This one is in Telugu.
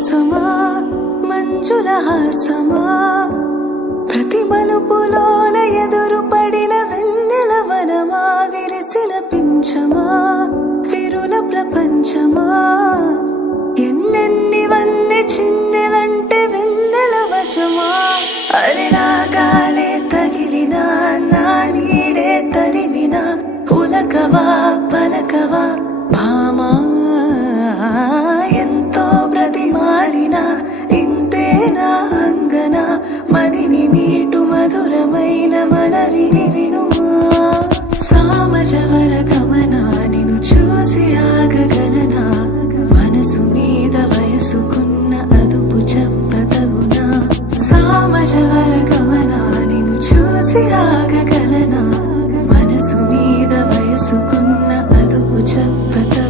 విలాసమా మంజుల హాసమా ప్రతి మలుపులోన ఎదురు పడిన వెన్నెల వనమా విరిసిన పించమా విరుల ప్రపంచమా ఎన్నెన్నివన్నీ చిన్నెలంటే వెన్నెల వశమా అరిలాగాలే తగిలినా నా నీడే తరిమినా ఉలకవా పలకవా భామా ఎంతో బ్రతిమాలినా ఇంతేనా అందన మదిని మీటు మధురమైన మనవిని వినుమా సామజవర గమనా నిన్ను చూసి ఆగగలనా మనసు మీద వయసుకున్న అదుపు చెప్పతగునా సామజవర గమనా నిన్ను చూసి ఆగగలనా మనసు మీద వయసుకున్న అదుపు చెప్పతగునా